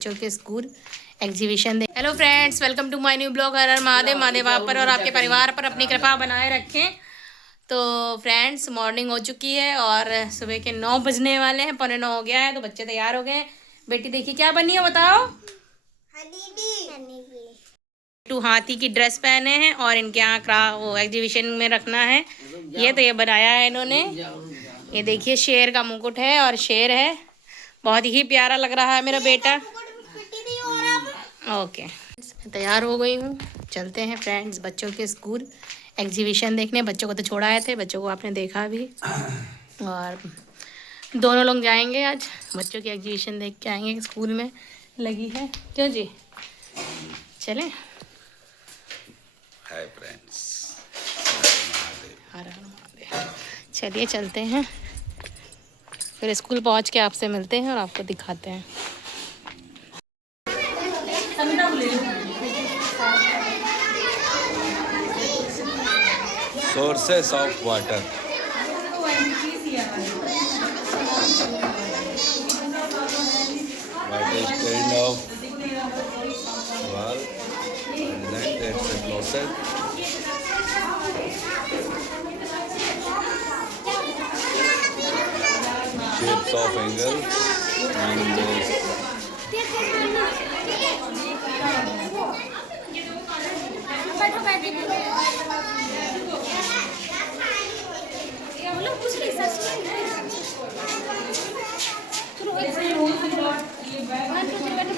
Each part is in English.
बच्चों के school exhibition दे। Hello friends, welcome to my new blog. Har Har Mahadev. Mahadev आप पर और आपके परिवार पर अपनी कृपा बनाए रखें। तो फ्रेंड्स, मॉर्निंग हो चुकी है और सुबह के 9 बजने वाले हैं, 9:15 हो गया है। तो बच्चे तैयार हो गए हैं। बेटी देखिए क्या बनी है, बताओ। टू हाथी की ड्रेस पहने हैं और इनके यहाँ वो एग्जीबिशन में रखना है। ये तो ये बनाया है इन्होंने। ये देखिए शेर का मुकुट है और शेर है, बहुत ही प्यारा लग रहा है मेरा बेटा। ओके, मैं तैयार हो गई हूँ। चलते हैं फ्रेंड्स बच्चों के स्कूल एग्जीबिशन देखने। बच्चों को तो छोड़ आए थे, बच्चों को आपने देखा भी। और दोनों लोग जाएंगे आज बच्चों की एग्जीबिशन देख के आएंगे, स्कूल में लगी है। क्यों जी, चलें। हाय फ्रेंड्स, हर हर महादेव। चलिए चलते हैं, फिर स्कूल पहुंच के आपसे मिलते हैं और आपको दिखाते हैं। sources of water. What is kind of wall? And then that's a closet. Shapes of angles and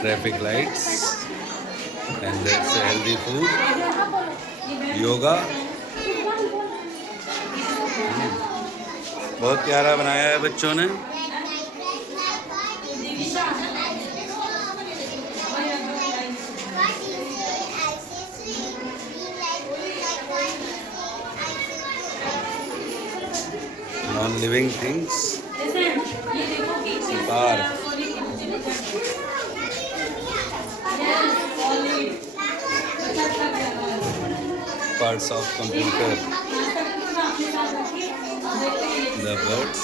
traffic lights, and that's healthy food, yoga. बहुत प्यारा बनाया है बच्चों ने। Non living things, park, parts of computer, the birds,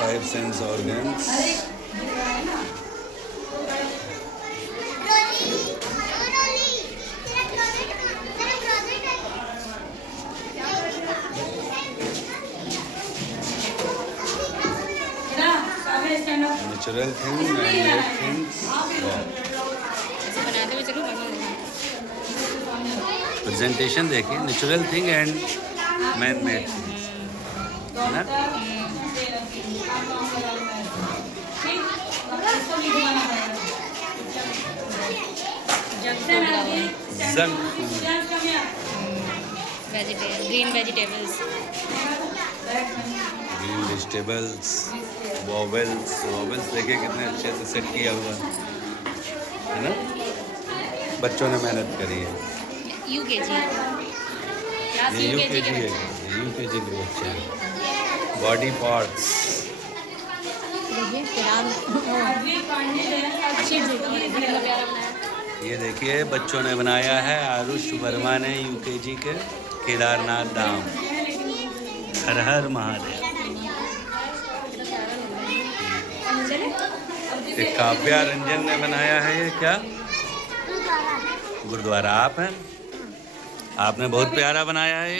five sense organs, natural things, man-made things. Presentation देखिए, natural thing and man made thing, है ना। Junk food, green vegetables, green vegetables, vowels. Vowels देखिए कितने अच्छे से set किया हुआ है ना। बच्चों ने मेहनत करी है। यूकेजी, ये यूकेजी है, यूकेजी के बच्चे हैं। बॉडी पार्ट्स, ये देखिए बच्चों ने बनाया है। आरुष वर्मा ने यूकेजी के केदारनाथ धाम। हर हर महादेव। एक काव्या रंजन ने बनाया है। ये क्या गुरुद्वारा आप हैं? आपने बहुत प्यारा बनाया है।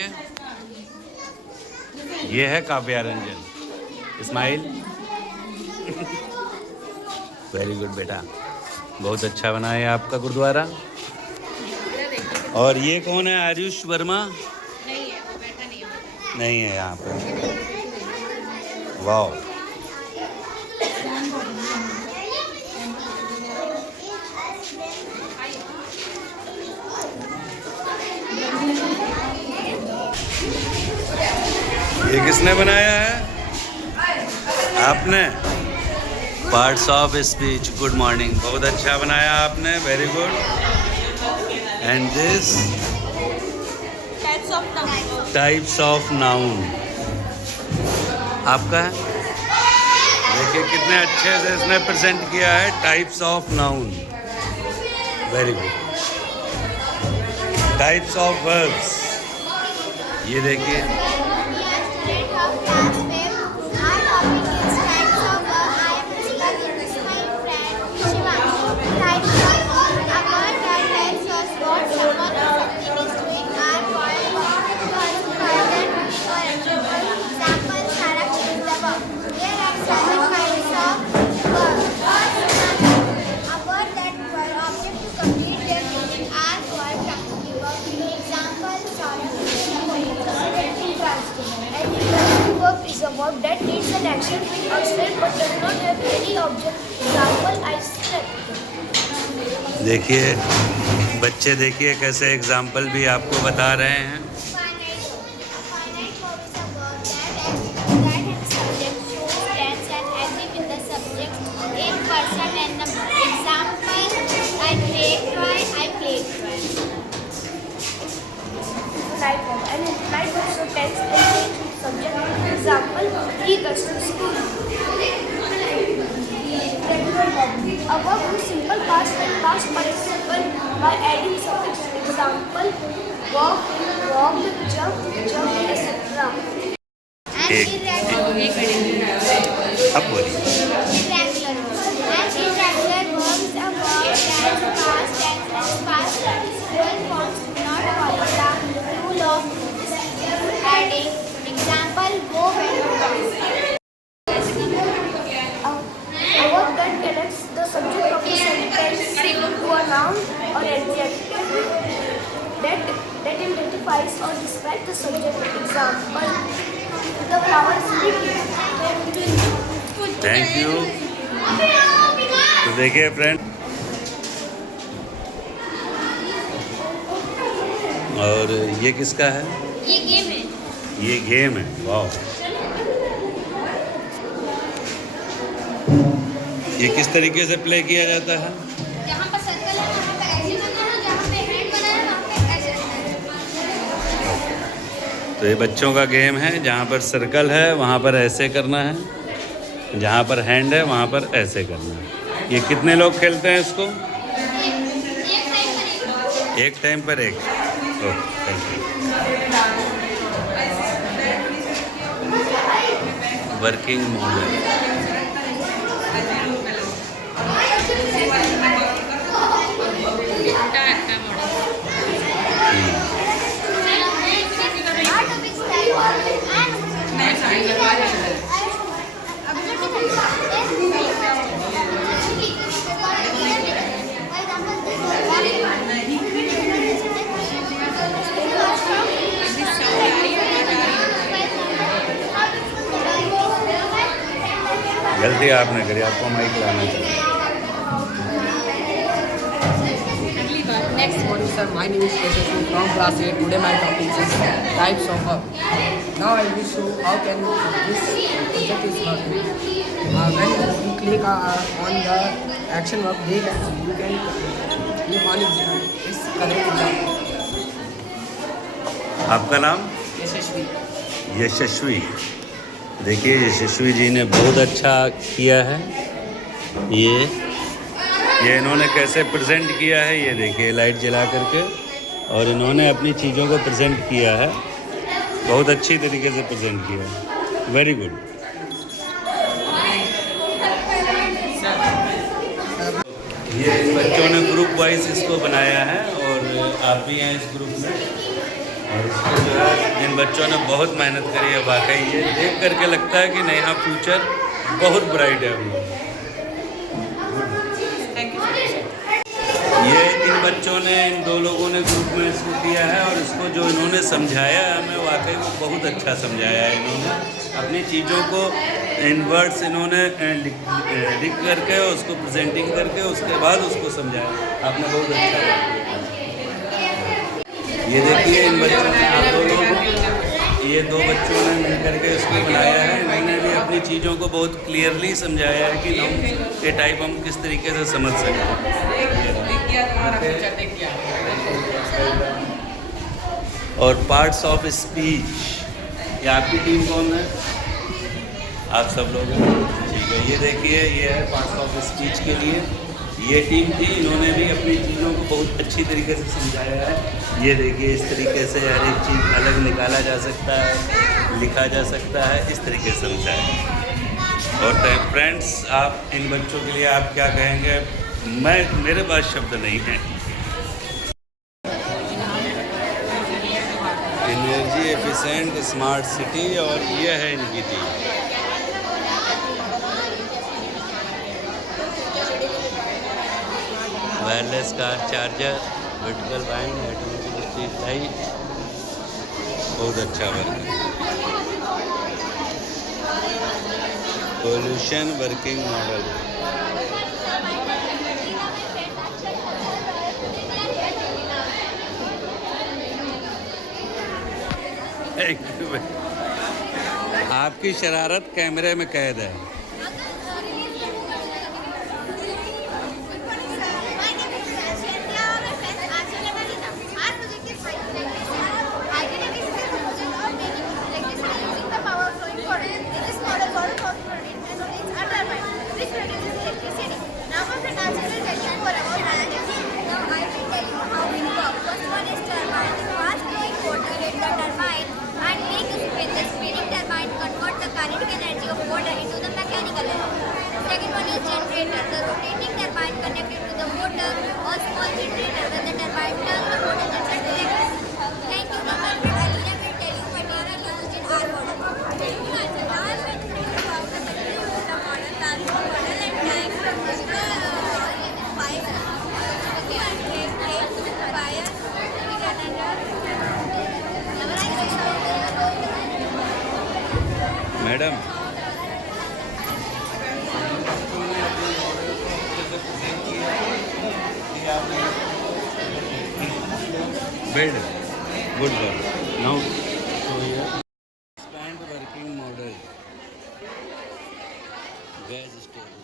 ये है Kavya Ranjan. Smile. Very good बेटा, बहुत अच्छा बनाया है आपका गुरुद्वारा। और ये कौन है? आयुष वर्मा नहीं है यहाँ पे। वाह, ये किसने बनाया है? आपने। Parts of speech, good morning, बहुत अच्छा बनाया आपने, very good. And this types of noun आपका है। देखिए कितने अच्छे से इसने प्रेजेंट किया है types of noun. Very good. Types of verbs, ये देखिए। Is a verb that needs an action with a step but does not have any object. Example, I step. देखिए बच्चे, देखिए कैसे एग्जाम्पल भी आपको बता रहे हैं। Finite verb is a verb that has subject, shows tense and active in the subject in person and number. Example, I played toy, I played toy. Implied verb. An implied verb shows tense and change with subject. Example, he goes to school. Regular verb. A verb whose simple past and past participle by adding suffix. Example, walk, walked, jumped, etc. अब बोलिए। Irregular. An irregular verb is a verb that has past tense and past participle forms do not follow the rule of adding. Example, go, went, come. A verb that connects the subject of the sentence to a noun or adjective that identifies or describes the subject. Example, the flower is pretty. Thank you. तो देखिए friend, और ये किसका है? ये game है। ये game है। वाह, ये किस तरीके से प्ले किया जाता है? जहाँ पर सर्कल है वहाँ पे ऐसे करना है, जहाँ पे हैंड बना है वहाँ पे ऐसे करना है। तो ये बच्चों का गेम है। जहाँ पर सर्कल है वहाँ पर ऐसे करना है, जहाँ पर हैंड है वहाँ पर ऐसे करना है। ये कितने लोग खेलते हैं इसको? एक टाइम पर एक। Okay, thank you. Working model. गलती आपने करी, आपको माइक लाना चाहिए। Next. Morning sir, my name is Keshav from class 8. Today my topic is types of verb. Now I will show how can this project is working. When you click on the action verb, you can click on its correct example. आपका नाम? यशस्वी। यशस्वी। देखिए यशस्वी जी ने बहुत अच्छा किया है। ये इन्होंने कैसे प्रेजेंट किया है, ये देखिए लाइट जला करके, और इन्होंने अपनी चीज़ों को प्रेजेंट किया है। बहुत अच्छी तरीके से प्रेजेंट किया है। Very good. ये इन बच्चों ने ग्रुप वाइज इसको बनाया है, और आप भी हैं इस ग्रुप में। और इसको जो है जिन बच्चों ने बहुत मेहनत करी है, वाकई ये देख करके लगता है कि नहीं, हाँ फ्यूचर बहुत ब्राइट है हम लोग। ये इन बच्चों ने, इन दो लोगों ने ग्रुप में इसको किया है, और इसको जो इन्होंने समझाया है हमें, वाकई वो बहुत अच्छा समझाया है। इन्होंने अपनी चीज़ों को इन वर्ड्स इन्होंने लिख करके उसको प्रेजेंटिंग करके उसके बाद उसको समझाया। आपने बहुत अच्छा किया। ये देखिए इन बच्चों ने, आप दो लोग, ये दो बच्चों ने मिल करके इसको बनाया है। इन्होंने भी अपनी चीज़ों को बहुत क्लियरली समझाया है कि हम ये टाइप हम किस तरीके से समझ सकते हैं। और पार्ट्स ऑफ स्पीच, ये आपकी टीम कौन है? आप सब लोग हैं, ठीक है। तो ये देखिए, ये है पार्ट ऑफ स्पीच के लिए ये टीम थी। इन्होंने भी अपनी चीज़ों को बहुत अच्छी तरीके से समझाया है। ये देखिए, इस तरीके से हर एक चीज़ अलग निकाला जा सकता है, लिखा जा सकता है, इस तरीके से समझाया। और फ्रेंड्स, आप इन बच्चों के लिए आप क्या कहेंगे? मेरे पास शब्द नहीं है। एनर्जी एफिशिएंट स्मार्ट सिटी, और ये है इनकी team. Wireless car charger, vertical bind, automatic street light, बहुत अच्छा वर्क है। सॉल्यूशन वर्किंग मॉडल, आपकी शरारत कैमरे में कैद है। Madam, bed good work now. Stand working model, gas storage.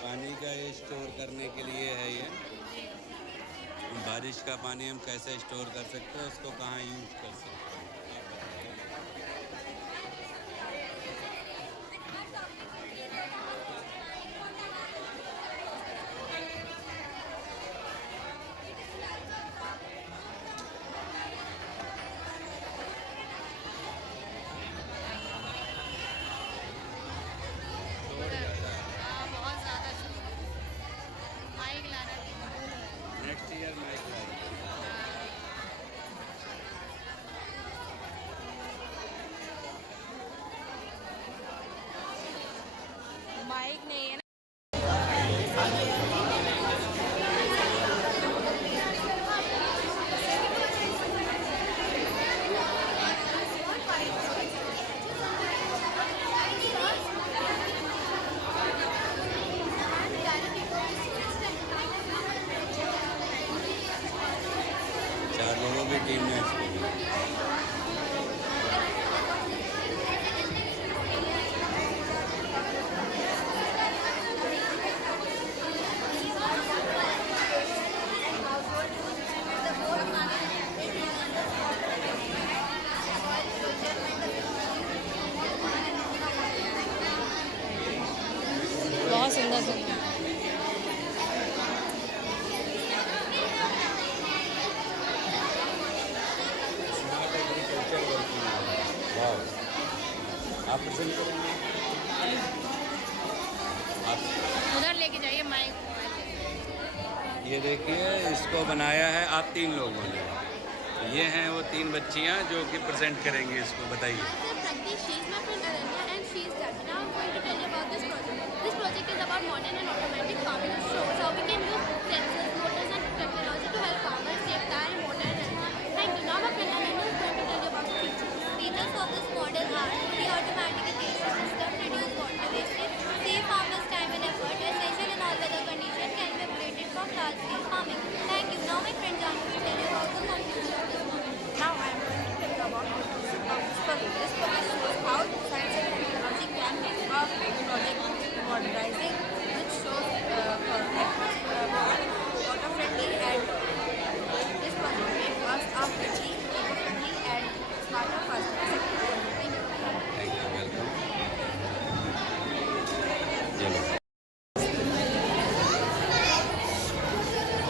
पानी का ये स्टोर करने के लिए है। ये बारिश का पानी हम कैसे स्टोर कर सकते हैं, उसको कहाँ यूज कर सकते हैं। नेक्स्ट ईयर माइक नहीं है। चार लोगों की टीम में इसको भी। बहुत सुंदर सुंदर। आप पसंद करेंगे? उधर लेके जाइए माइक। ये देखिए, इसको बनाया है आप 3 लोगों ने। ये हैं वो 3 बच्चियां जो कि प्रेजेंट करेंगी इसको। बताइए। She is my friend Ananya and she is Jackie. Now I'm going to tell you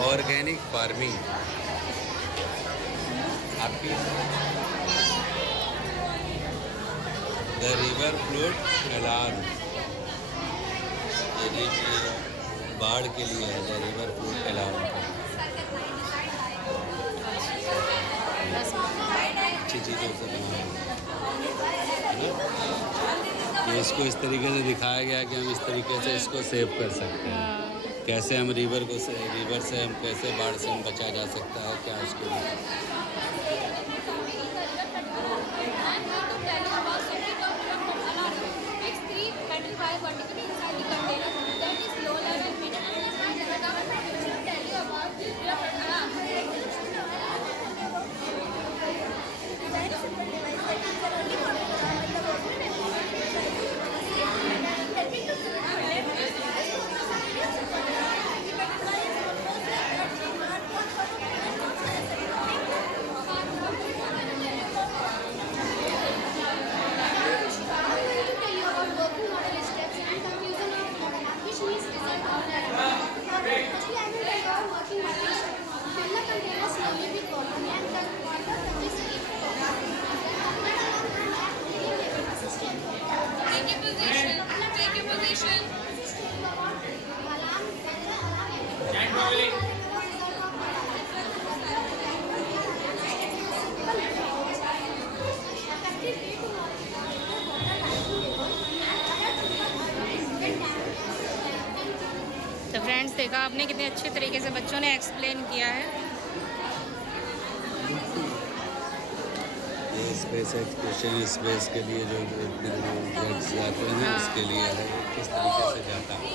organic farming आपकी द रिवर फ्लोट अलार्म, ये बाढ़ के लिए है द रिवर फ्लोट अलार्म। अच्छी चीज़ों से बनाया है ना। ये इसको इस तरीके से दिखाया गया कि हम इस तरीके से इसको सेव कर सकते हैं, कैसे हम रिवर से हम कैसे बाढ़ से हम बचा जा सकता है, क्या इसको तो फ्रेंड्स देखा आपने कितने अच्छे तरीके से बच्चों ने एक्सप्लेन किया है। ये स्पेस एक्सप्रेशन स्पेस के लिए जो जेट्स जाते हैं उसके लिए है, किस तरीके से जाता है।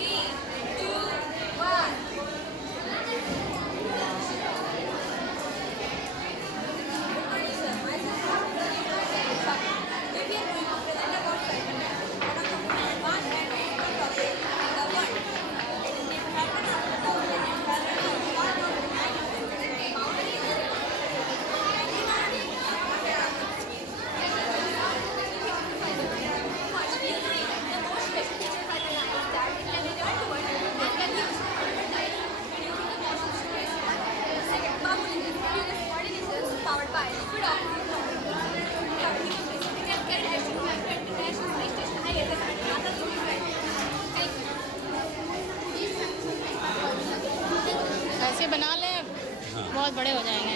ऐसे बना लें अब, बहुत बड़े हो जाएंगे।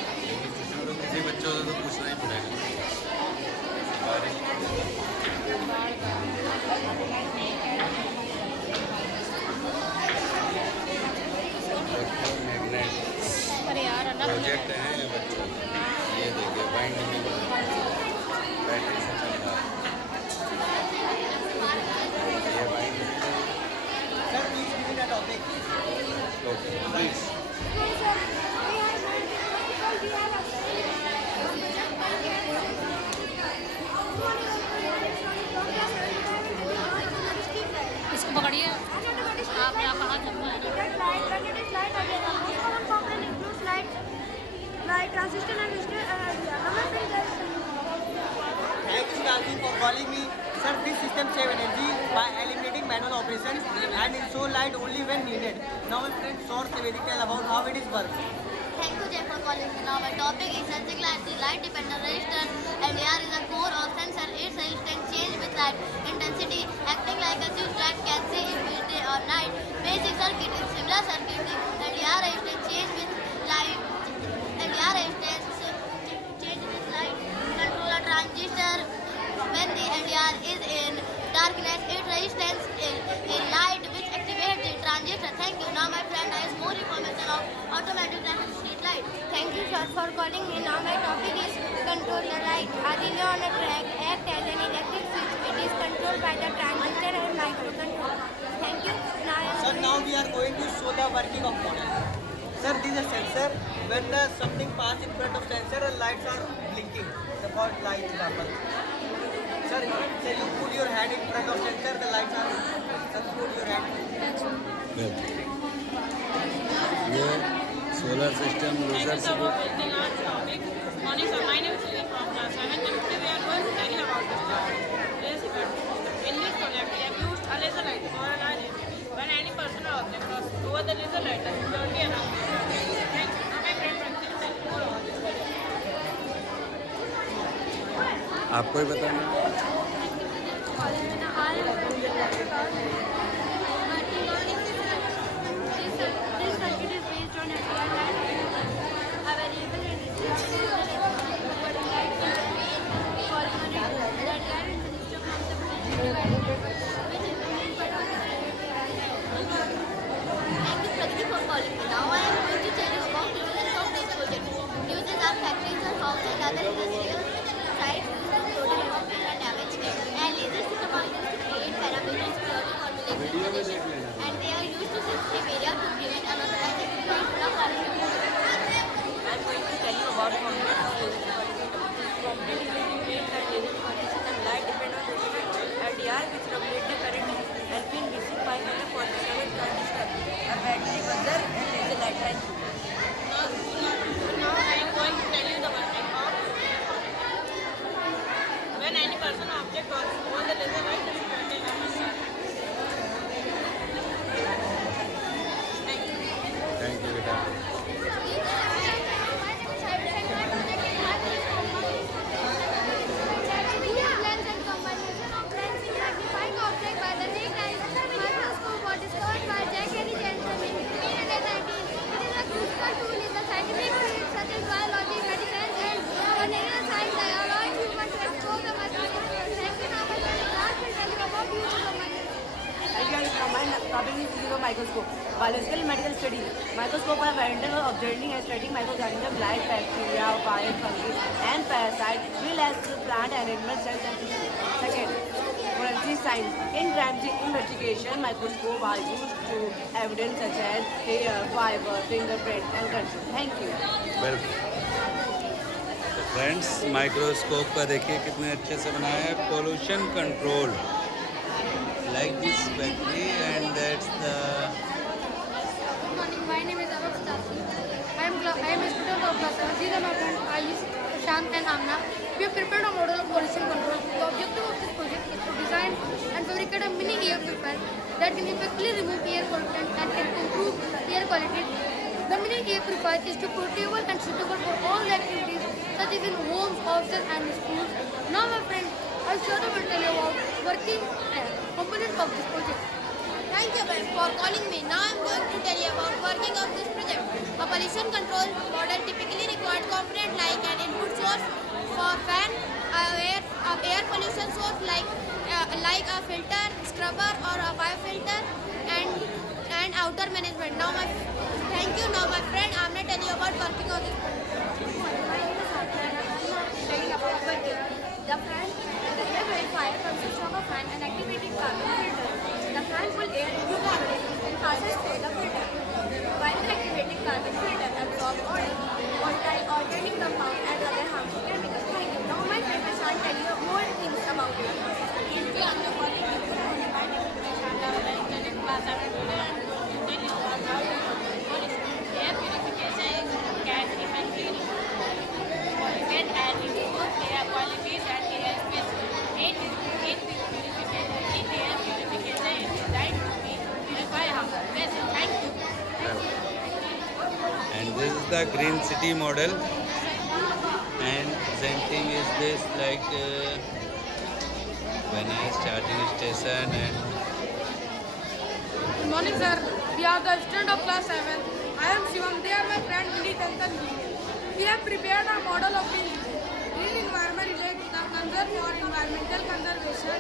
किसी बच्चों से तो पूछना ही पड़ेगा। अरे यार प्रोजेक्ट है ये बच्चों का, ये देखिए बाइंडिंग बैटरी से चल रहा है ये binding. Sir, please give me the topic. Okay please. इसको पकड़िए आप, यहाँ कहाँ चलना Thank you, Raji, for calling me. Sir, this system save energy by eliminating manual operations and ensure light only when needed. Now my friend Saur Trivedi tell about how it is work. Thank you, Jay, for calling me. Now my topic is sensing light. The light dependent resistor LDR is a core of sensor. Its resistance change with light intensity, acting like a switch light can see if it is day or night. Basic circuit is similar circuit. The LDR resistance change with light. LDR resistance change with light. Control a transistor. When the LDR is in darkness, its resistance is in light, which activates the transistor. Thank you. Now my friend has more information of automatic traffic street light. Thank you, sir, for calling me. Now my topic is control the light. A relay on a track acts as an electric switch. It is controlled by the transistor and microcontroller. Thank you. Sir, now we are going to show the working of model. Sir, this is a sensor. When something passes in front of sensor, the lights are blinking. The fault light example. Sir, say you put your hand in front of sensor, the lights are. Sir, put your hand. ये solar system user से Morning, sir. My name is Julia from class 7. And today we are going to tell you about this laser light system. In this project, we have used a laser light or an eye laser. When any person or object crosses over the laser light, the security alarm will आपको ही बताना। Thank you, Pragati, for calling me. Now I am going to tell you about the uses of this project. Uses are factories or houses and other industrial sites used to produce equipment and damage. And leases to commanders to create parameters, security formulations, suggestions. And they are used to sensitive area to prevent unauthorized activity from happening. I am going to tell you about component of laser component using paint and laser partition and light depend on resistance LDR which regulate the current and pin DC 547 transistor, a battery buzzer and laser light fan. Now I am going to tell you the working of when any person object or hold the laser light the security alarm is set. Thank you. Thank you बेटा। Lens and combination of lens in magnifying object by the naked eye microscope was discovered by Jack Henry Jensen in 1819. It is a crucial tool in the scientific fields such as biology, medicine, and fundamental science that allow humans to explore the microscope. Thank you. Now my friend Raj will tell you about uses of microscope. Topic is use of microscope. Biological and medical study. Microscope are variant of observing and studying microorganisms like bacteria, viruses, fungi, and parasites, as well as plant and animal cells and tissues. Second, forensic science. In forensic investigation, microscope are used to evidence such as hair, fiber, fingerprint, and control. Thank you. Welcome. Friends, microscope का देखिए कितने अच्छे से बनाया है। Pollution control like this factory and that's the Good morning. My name is Abhay Patasi. I am a student of class 7. These are my friends Ayush, Shant and Amna. We have prepared a model of pollution control. The objective of this project is to design and fabricate a mini air purifier that can effectively remove air pollutant and can improve air quality. The mini air purifier is to portable and suitable for all activities such as in homes, offices and schools. Now my friend Aishwarya will tell you about working components of this project. Thank you for calling me. Now I am going to tell you about working of this project. A pollution control model typically required component like an input source for fan, air pollution source like a filter, scrubber or a biofilter, and outer management. Thank you. Now my friend, I am going to tell you about working of this project. Telling about working. The fan, the air purifier consists of a fan and activated carbon filter. The fan pulls air into the cavity and passes through the filter. While the activated carbon filter absorbs oil, volatile organic compound and other harmful chemicals. Thank you. Now my friend Prashant tell you more things about it. Thank you. I am calling you for my name is Prashant. I am in class 7 today and tell you about air purification can effectively pollutant and improve air qualities and air space. In air purification is designed to purify harmful gases. Thank you. and this is the green city model and presenting is this like Venice charging station and Good morning, sir. We are the student of class 7. I am Shivam. They are my friend Vineet and Tanvi. We have prepared a model of green city. Green environment relates the concern for environmental conservation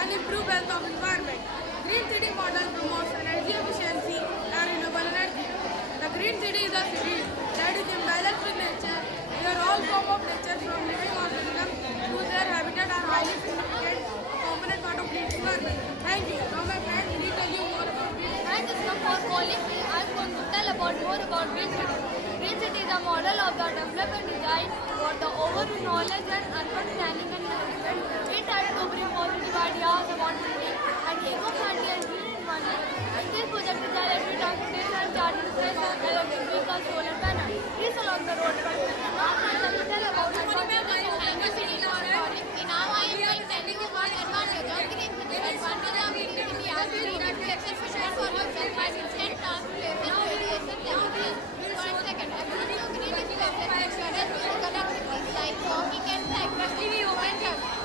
and improve health of environment. Green city model promotes energy efficiency and renewable energy. The green city is a city that is in balance with nature, where all forms of nature from living organisms to their habitat are highly significant component part of green environment. Thank you. Now my friend will tell you more about green city. Thank you for calling me. I am going to tell more about Green City. Green City is a model of the development design for the overall knowledge and urban planning and management. It tries to bring positive ideas about living and eco-friendly and green environment. In this project, is electric transportation and charging stations, electric vehicles, solar panels. Trees along the road. Now I will tell about advantages of Green City. Now I am going to tell you about advantage of green city. Advantage of green city are green efficient for yourself and instant transportation, radiation therapy. For second, advantage of green city is physical activities like walking and cycling, human health.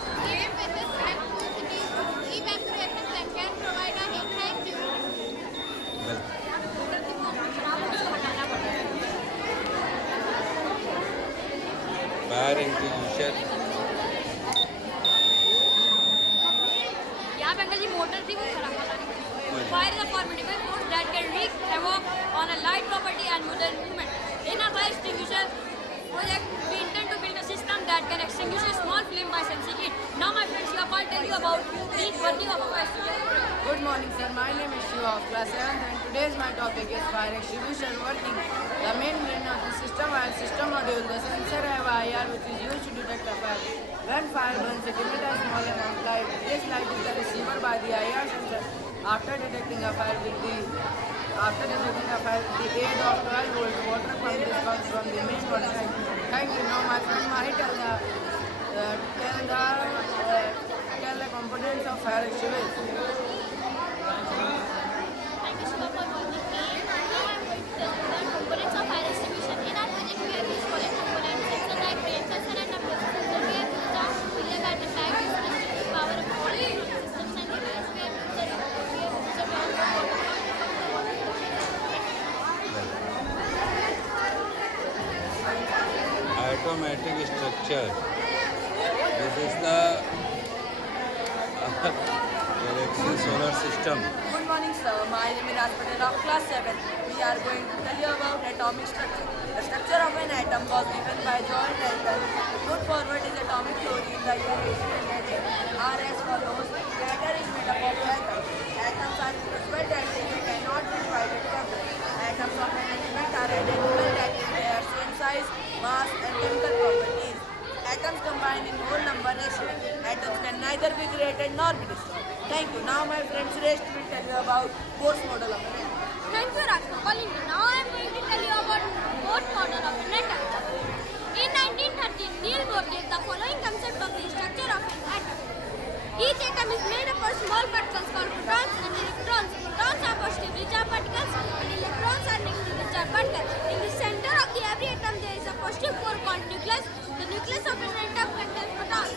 Fire institution. यहाँ पे uncle जी motor थी वो खराब पता नहीं। Fire is a formidable force that can wreak havoc on a light property and wooden movement. In a fire extinguisher project, we intend to build a system that can extinguish a small flame by sensing it. Now, my friends, here I'll tell you about the working of a fire extinguisher. Good morning, sir. My name is Shiva of class 7th, and today's my topic is fire extinguisher working. The main brain of the system and system module, the sensor have IR which is used to detect a fire. When fire burns, it emits a small amount of light. This light is the receiver by the IR sensor. After detecting a fire with the aid of 12 volt water pump, this comes from the main water tank. Thank you. Now my friend Mahi tell the components of fire extinguisher. Thank you, Shiva, for calling me. Now I'm going to tell you the components of fire extinguisher. In our project, we have used following components: sensor like rain sensor and a pressure sensor. We have used the clear battery pack to the power of all systems and devices. We have used the automatic structure. This is the Galaxy solar system. Good morning, sir. My name is Raj Patel of class 7. We are going to tell you about atomic structure. The structure of an atom was given by John Dalton. Put forward is atomic theory in the year 1888 are as follows. Matter is made up of atoms. Atoms are indivisible that they cannot be divided further. Atoms of an element are identical that is their same size, mass and chemical properties. Atoms combine in whole number ratio. Atoms can neither be created nor be destroyed. Thank you. Now my friend Suresh will tell you about Bohr's model of an atom. Thank you, Raj, for calling me. Now I am going to tell you about Bohr's model of an atom. In 1913, Niels Bohr gave the following concept of the structure of an atom. Each atom is made up of small particles called protons and electrons. Protons are positively charged particles and electrons are negatively charged particles. In the center of every atom there is a positive core called nucleus. The nucleus of an atom contains protons.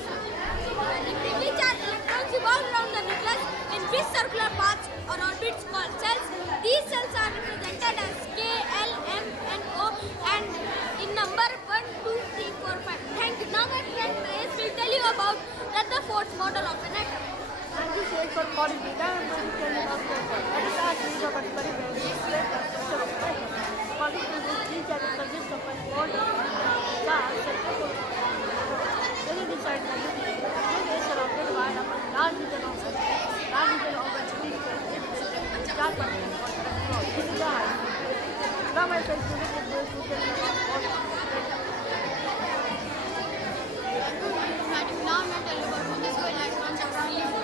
Negatively charged electrons revolve around the nucleus in three circular paths or orbits called cells. These cells are represented as K, L, M, and O and in number 1, 2, 3, 4, 5. Thank you. Now my friend Mahesh will tell you about Rutherford's model of an atom. Thank you, Sheikh, for calling me. Now I'm going to tell you about Rutherford. Let us ask you about experiment. Explain the structure of atom. According to this, each atom consists of an order, charge, central core. Then it inside the nucleus. The nucleus is surrounded by a large region of cells. Large region of its charge particles called electrons. This is the high. Now my friend Suresh is going to tell you about all of Now I'm going to tell you about discover electrons are released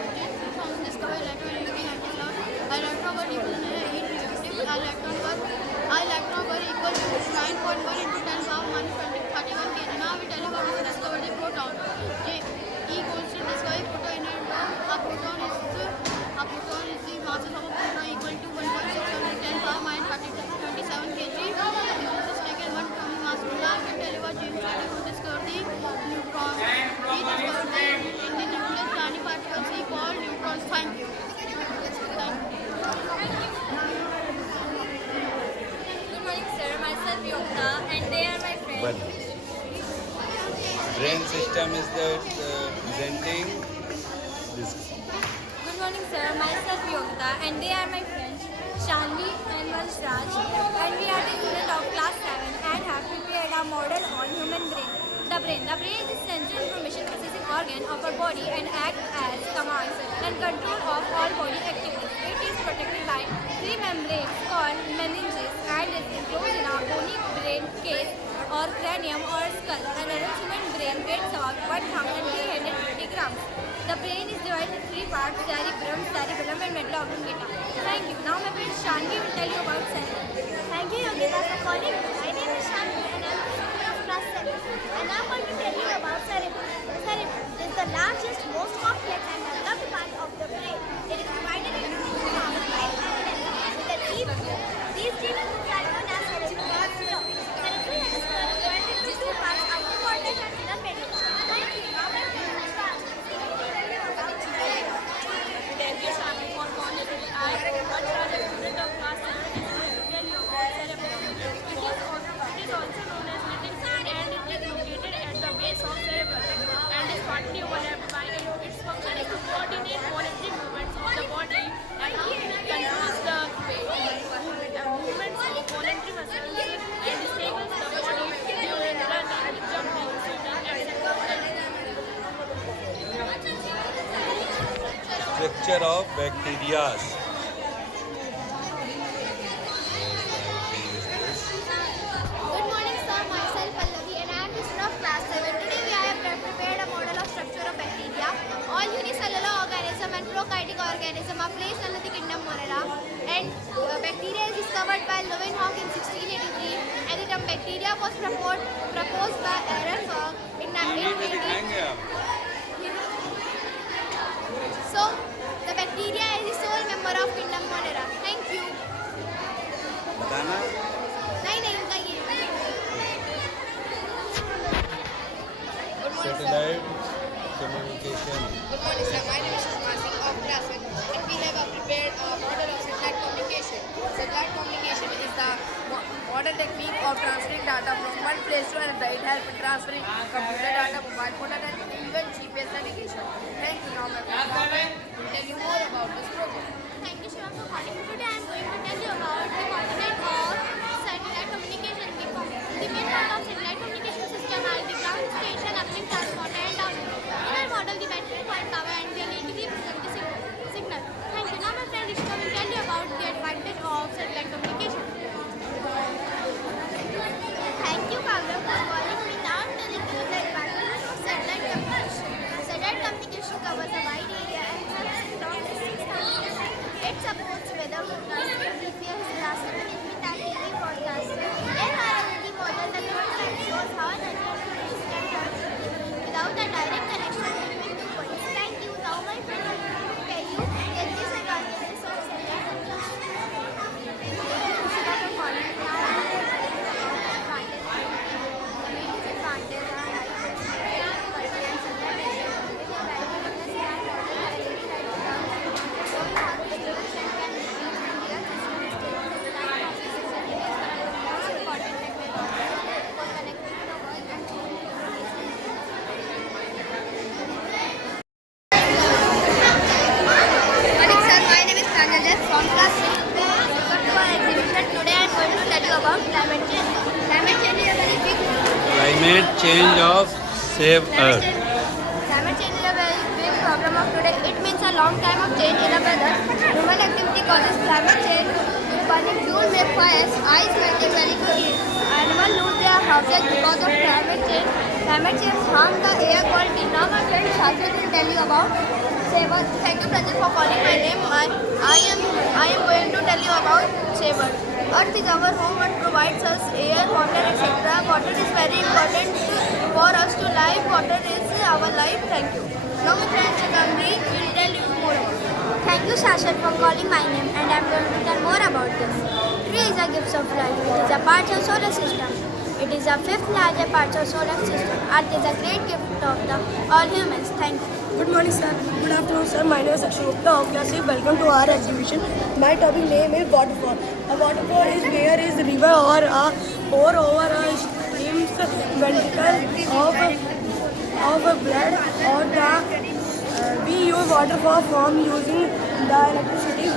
from discover electron in looking at the cloud. Electron were equal to heat reactive. Electron were equal to 9.1 into 10 power minus 31 kg. Now we tell you about the discover the proton. E equals to discover proton in a proton is the masses of a proton equal to 1.6 into 10 power minus 27 kg. This is taken 1 from the mass. Now we tell you about James Webb who discovered the neutron. He discovered the in the nucleus tiny particles he called neutrons. Thank you. Good morning, sir. Myself Yogita, and they are my friends. But brain system is that presenting this. Good morning, sir. Myself Yogita, and they are my friends Shanvi and Valsraj, and we are the students of class 7 and have prepared a model on human brain. The brain is the central information processing organ of our body and acts as command and control of all body activities. It is protected by 3 membranes called meninges and is enclosed in a bony brain case or cranium or skull. An adult human brain weighs about 1,350 grams. The brain is divided into 3 parts: cerebellum, and medulla oblongata. Thank you. Now my friend Shanvi will tell you about cerebellum. Thank you, Yogita, for calling me. My name is Shanvi and I am a student of class 7. And I am going to tell you about cerebellum. Cerebellum is the largest, most complex and developed part of the brain. It is divided into 2 parts, right and left, with the deep groove. These deep grooves are known as cerebellum and skull. Cerebellum and skull are divided into 2 parts, outer cortex and inner medulla. Thank you. Now my friend Vishwas will tell you about cerebellum. Thank you, Shanvi, for calling me. I am a student of class 7 and I will tell you about cerebellum. It is also known as little brain and it is located at the base nature of bacteria. Good morning, sir. Myself Pallavi, and I am the student of class 7. Today we have prepared a model of structure of bacteria. All unicellular organism and prokaryotic organism are placed under the kingdom Monera. And bacteria is discovered by Leeuwenhoek in 1683, and the term bacteria was proposed by Ehrenberg in 1980. So, the bacteria is the sole member of kingdom Monera. Thank you. बताना नहीं उनका ये Satellite communication. Good morning, sir. My name is Shishma Singh of class 1, and we have prepared a model of satellite communication. Satellite communication is the modern technique of transferring data from one place to another. It helps in transferring computer data, mobile phone data, and even GPS navigation. Thank you. Now, my friend, will tell you more about this program. Thank you, Shiva, for calling me today. I am going to tell you about the component of satellite communication. The main part of satellite communication system are the ground station, uplink transponder, and downlink. In our model, the battery point power and the electricity present the signal. Thank you. Now, my friend Rishika will tell you about the advantage of satellite communication. Thank you, Kavya, for calling me. Now, I'm telling you the advantages of satellite communication. Satellite communication covers a wide area and helps in long distance communication. It supports weather forecasting, GPS, satellite and TV broadcasting. There are already model that shows how an network can transmit without a direct connection between two points. Thank you. Now, my friend will tell you that this advantages of satellite communication. For calling me. Now, I'm telling you Morning, sir. My name is Pranjal from class 6. Welcome to our exhibition. Today I am going to tell you about climate change. Climate change is a very big Climate change of save Earth. Climate change is a very big problem of today. It means a long time of change in the weather. Human activity causes climate change. Burning fuel makes fires. Ice melting very quickly. Animals lose their houses because of climate change. Climate change harms the air quality. Now my friend Shashwat will tell you about Saver. Thank you, Pranjal, for calling my name. I am going to tell you about Saver. Earth is our home and provides us air, water, etc. Water is very important for us to live. Water is our life. Thank you. Now my friend Chakandri will tell you more about it. Thank you, Shashwat, for calling my name, and I am going to tell more about this. Tree is a gift of life. It is a part of solar system. It is the fifth largest part of solar system. Earth is a great gift of all humans. Thank you. Good morning, sir. Good afternoon, sir. My name is Akshupta of class 6. Welcome to our exhibition. My topic name is waterfall. A waterfall is where is river or over a stream's ventricle of blood or the we use waterfall from using the electricity.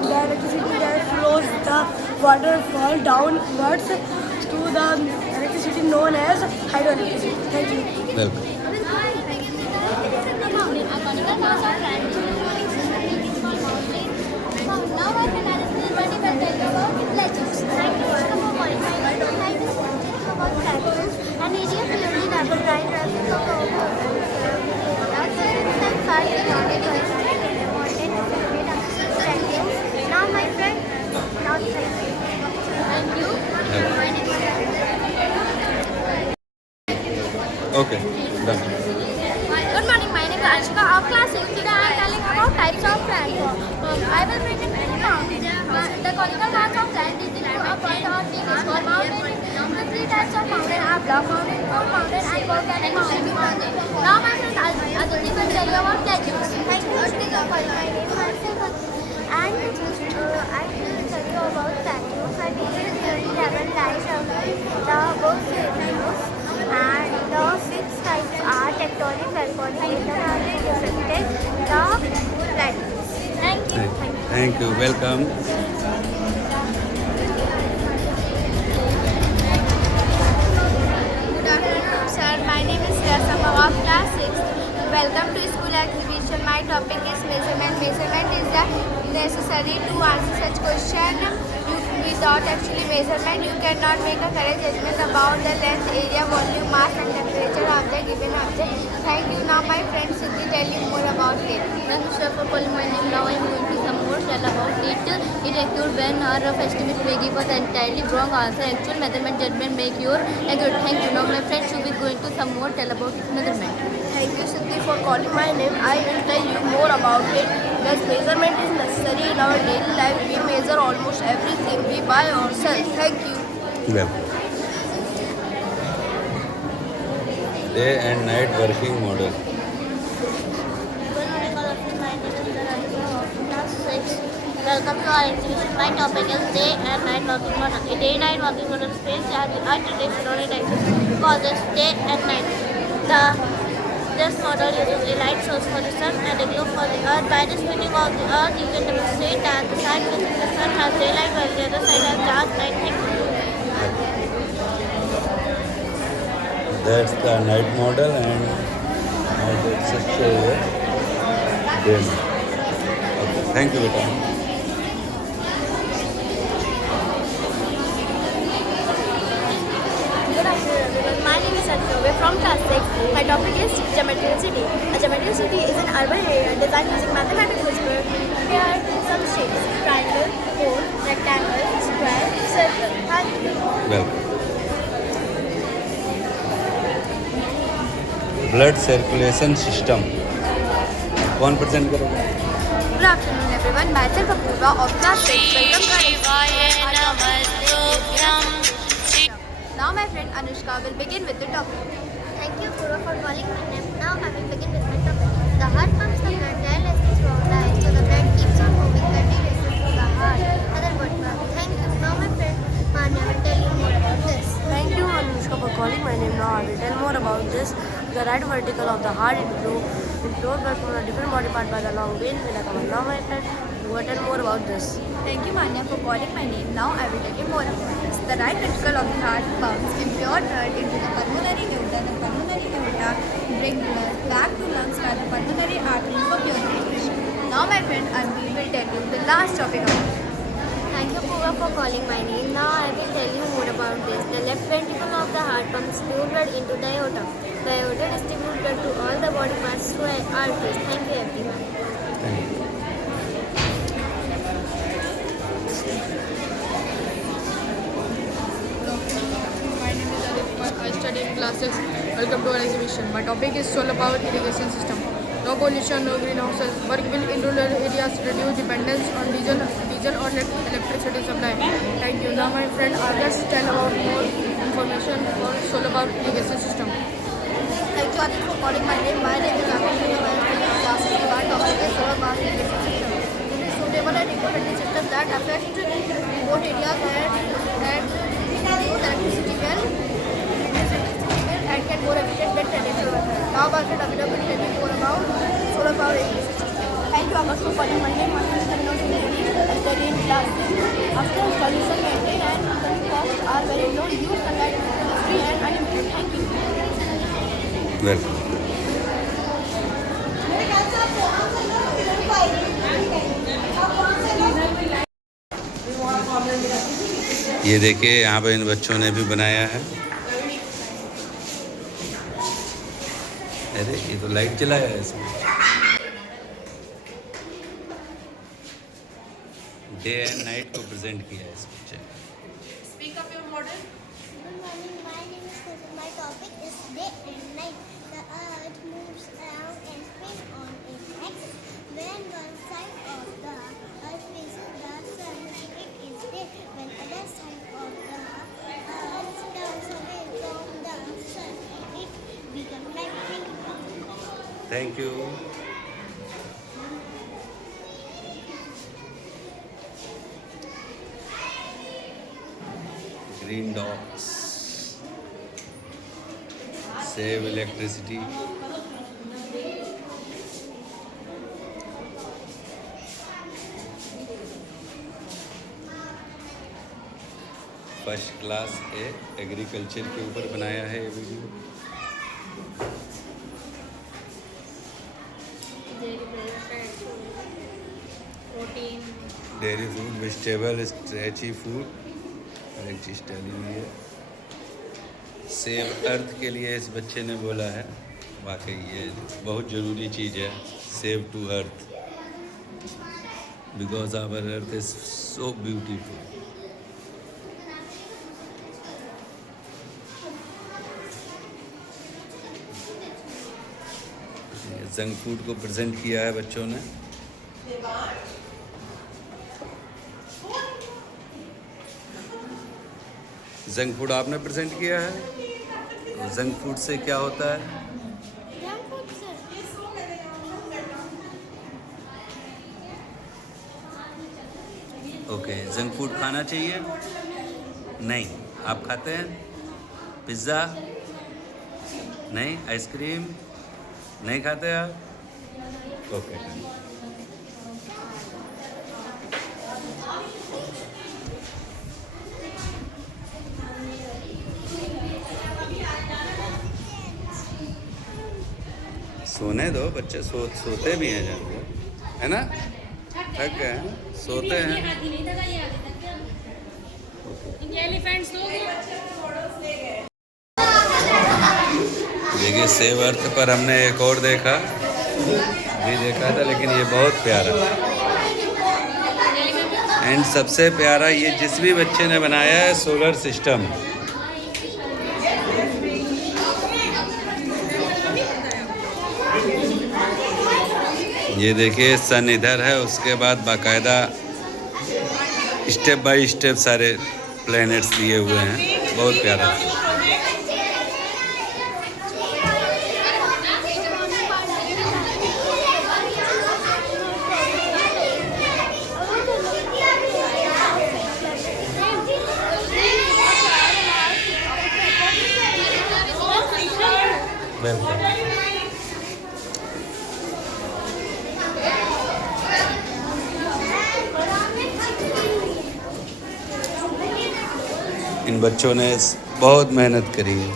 The electricity that flows the waterfall downwards to the electricity known as hydroelectricity. Thank you. Welcome. Now I can understand what you can tell you about legends. Thank you for calling. I would like to tell you about dragons. An idiot clearly never tried dragons of now my friend, now thank you. My name is Okay, done. Good morning, my name is Anshika of class 6. Today I am telling about types of plants. I will present the conical parts of plant is the part of the called mountain. The three types of mountain are block mountain, cold mountain, and volcanic mountain. Now my friend Aditi will tell you about legends. Thank you. My name is Anshika, and I will tell you about statues. I will really never lies the above scenarios. And the six types are tectonic, volcanic, internal, defective, the planets. Thank you. Thank you. Welcome. Good afternoon. sir. My name is Rasama of class 6. Welcome to school exhibition. My topic is measurement. Measurement is the necessary to answer such question. Without actually measurement, you cannot make a correct judgment about the length, area, volume, mass and temperature of the given object. Thank you. Now my friend Siddhi tell you more about it. Thank you, sir, for calling my name. Now I am going to some more tell about it. It accurate when or rough estimate may give us entirely wrong answer. Actual measurement judgment make your accurate. Thank you. Now my friend should be going to some more tell about its measurement. Thank you, Siddhi, for calling my name. I will tell you more about it. Thus, measurement is necessary in our daily life. We measure almost everything we buy ourselves. Thank you. Well. Day and night working model. Good morning, all of you. My name is Dharani of class 6. Welcome to our exhibition. My topic is day and night working model. A day night working model space are traditional because it's day and night. This model uses a light source for the sun and a globe for the earth. By the spinning of the earth, you can demonstrate that the side facing the sun has daylight while the other side has dark night. Thank you. That's the night model and that's a day model. Okay, thank you, beta. Good afternoon, everyone. My name is Anshul. We're from class 6. My topic is geometrical city. A geometrical city is an urban area designed using mathematical whisper. Here are some shapes: triangle, cone, rectangle, square, circle. Thank you. Welcome. Blood circulation system कौन present करेगा? Good afternoon, everyone. Myself Apurva of class 6. Welcome to our Now my friend Anushka will begin with the topic. Thank you, Pura, for calling my name. Now I will begin with my topic. The heart pumps the blood tirelessly throughout the eye, so the blood keeps on moving continuously through the heart. Other word thank you. Now my friend Manya will tell you more about this. Thank you, Anushka, for calling my name. Now I will tell more about this. The right vertical of the heart inflows blood from a different body part by the long vein. Now my friend, you will tell more about this. Thank you, Manya, for calling my name. Now I will tell you more about this. The right ventricle of the heart pumps impure blood into the pulmonary aorta. The pulmonary aorta bring blood back to lungs by the pulmonary artery for purification. Now my friend Anvi will tell you the last topic of it. Thank you, Pura, for calling my name. Now I will tell you more about this. The left ventricle of the heart pumps pure blood into the aorta. The aorta distributes blood to all the body parts through arteries. Thank you, everyone. My name is Adit Kumar. I study in class 6. Welcome to our exhibition. My topic is solar powered irrigation system. No pollution, no greenhouses. Work will in rural areas reduce dependence on diesel or electricity supply. Thank you. Now my friend Agas tell about more information for solar powered irrigation system. Thank you, Adit, for calling my name. My name is Anushka. I am in class 6. My topic is solar power irrigation system. It is suitable and eco-friendly system that affect remote areas and use electricity well and can more efficient than traditional methods. Now, my friend Abhinav will tell you more about solar power irrigation system. Thank you, Agas, for calling my name. My name is Abhinav Sundari. I study in class 6. After pollution, maintain and costs are very low. Use sunlight is free and unlimited. Thank you. Welcome. ये देखिए यहाँ पे इन बच्चों ने भी बनाया है। अरे ये तो लाइट जलाया है इसमें। डे एंड नाइट को प्रेजेंट किया है इस बच्चे ने। Speak up your model. Good morning. My name is Kushal. My topic is day and night. The earth moves around and spins on its axis. When one side of the earth faces the sun, it is day. When other side of the earth turns away from the sun, it becomes night. Thank you. Green dogs save electricity. First class agriculture के ऊपर बनाया है ये video. Dairy food, vegetable, starchy food, हर एक चीज़ डाली हुई है। सेव अर्थ के लिए इस बच्चे ने बोला है, वाकई ये बहुत ज़रूरी चीज़ है, save to earth, because our earth is so beautiful. Junk food को प्रेजेंट किया है बच्चों ने। जंक फूड आपने प्रेजेंट किया है, तो जंक फूड से क्या होता है? ओके, जंक फूड खाना चाहिए? नहीं। आप खाते हैं पिज़्ज़ा? नहीं। आइसक्रीम नहीं खाते आप? ओके। सोने दो, बच्चे सोते भी हैं जानते, है ना? थक गए हैं, सोते हैं। देखिए, सेव अर्थ पर हमने एक और देखा था, लेकिन ये बहुत प्यारा एंड सबसे प्यारा ये जिस भी बच्चे ने बनाया है सोलर सिस्टम। ये देखिए, सन इधर है, उसके बाद बाकायदा स्टेप बाय स्टेप सारे प्लैनेट्स दिए हुए हैं, बहुत प्यारा। इन बच्चों ने बहुत मेहनत करी है।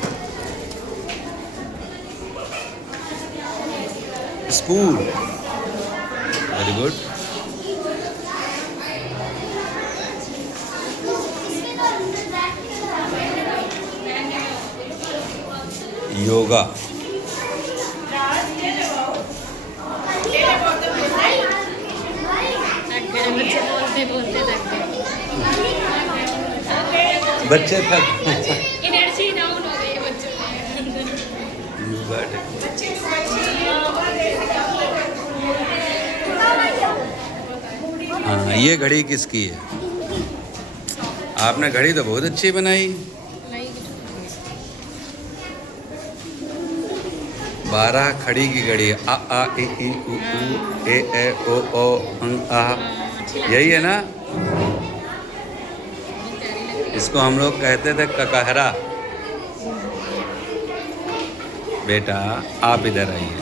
School, very good. योगा, बच्चे थक एनर्जी डाउन हो गई है बच्चों में। हाँ, ये घड़ी किसकी है? आपने घड़ी तो बहुत अच्छी बनाई। 12 खड़ी की घड़ी, आ आ इ ई उ ए ए ओ ओ आ, यही है ना? इसको हम लोग कहते थे ककहरा। बेटा आप इधर आइए,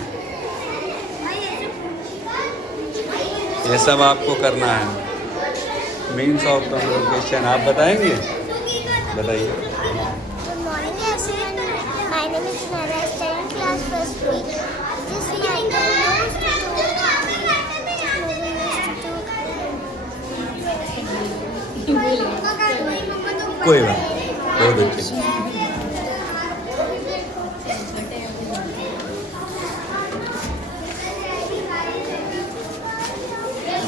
ये सब आपको करना है। मीन्स ऑफ कम्युनिकेशन आप बताएंगे? बताइए। Good morning everyone. My name is Nara. I study in class first week. This week I used to कोई बात नहीं, बहुत अच्छी।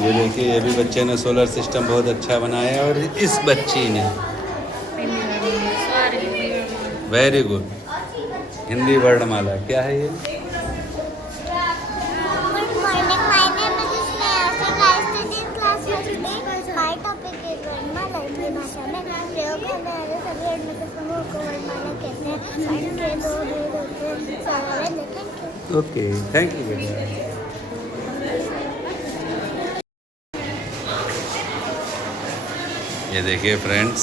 ये देखिए, ये भी बच्चे ने सोलर सिस्टम बहुत अच्छा बनाया है। और इस बच्ची ने वेरी गुड, हिंदी वर्णमाला। क्या है ये? Good morning. My name is Sneha Singh. I study in class first week. My topic is वर्णमाला। हिंदी भाषा में प्रयोग करने वाले सभी वर्णों समूह को वर्णमाला कहते हैं। वर्ण के दो भेद होते हैं, सारा वेद। Thank you. Okay, thank you बेटा। ये देखिए friends,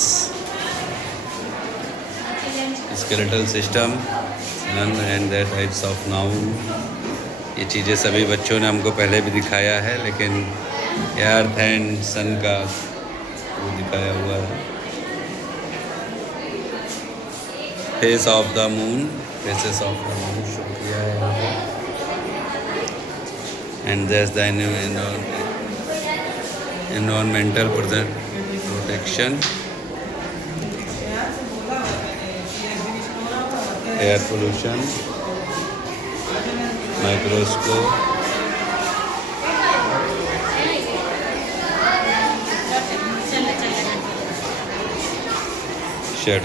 skeletal system and that types of noun, ये चीज़ें सभी बच्चों ने हमको पहले भी दिखाया है, लेकिन अर्थ एंड सन का वो दिखाया हुआ है। Face of the moon, faces of the moon show किया है यहाँ पे। And that's the environmental protection, air pollution, microscope, shade.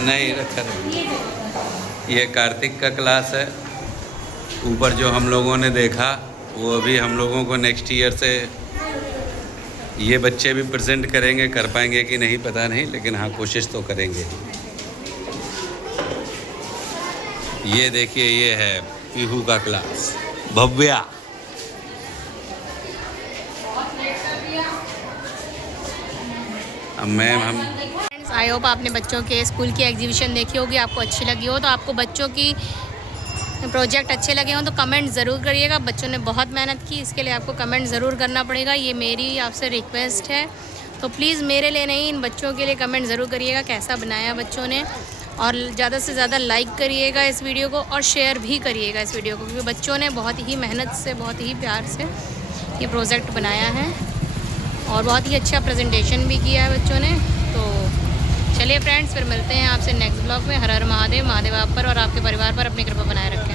नहीं रखा नहीं। ये कार्तिक का क्लास है। ऊपर जो हम लोगों ने देखा वो अभी हम लोगों को नेक्स्ट ईयर से ये बच्चे भी प्रेजेंट करेंगे, कर पाएंगे कि नहीं पता नहीं, लेकिन हाँ कोशिश तो करेंगे। ये देखिए ये है पीहू का क्लास, भव्या। मैम हम आई होप आपने बच्चों के स्कूल की एग्जीबिशन देखी होगी, आपको अच्छी लगी हो। तो आपको बच्चों की प्रोजेक्ट अच्छे लगे हों तो कमेंट ज़रूर करिएगा। बच्चों ने बहुत मेहनत की, इसके लिए आपको कमेंट ज़रूर करना पड़ेगा। ये मेरी आपसे रिक्वेस्ट है। तो प्लीज़ मेरे लिए नहीं, इन बच्चों के लिए कमेंट ज़रूर करिएगा कैसा बनाया बच्चों ने। और ज़्यादा से ज़्यादा लाइक करिएगा इस वीडियो को और शेयर भी करिएगा इस वीडियो को, क्योंकि बच्चों ने बहुत ही मेहनत से, बहुत ही प्यार से ये प्रोजेक्ट बनाया है और बहुत ही अच्छा प्रेजेंटेशन भी किया है बच्चों ने। तो चलिए फ्रेंड्स, फिर मिलते हैं आपसे नेक्स्ट ब्लॉग में। हर हर महादेव। महादेव आप पर और आपके परिवार पर अपनी कृपा बनाए रखें।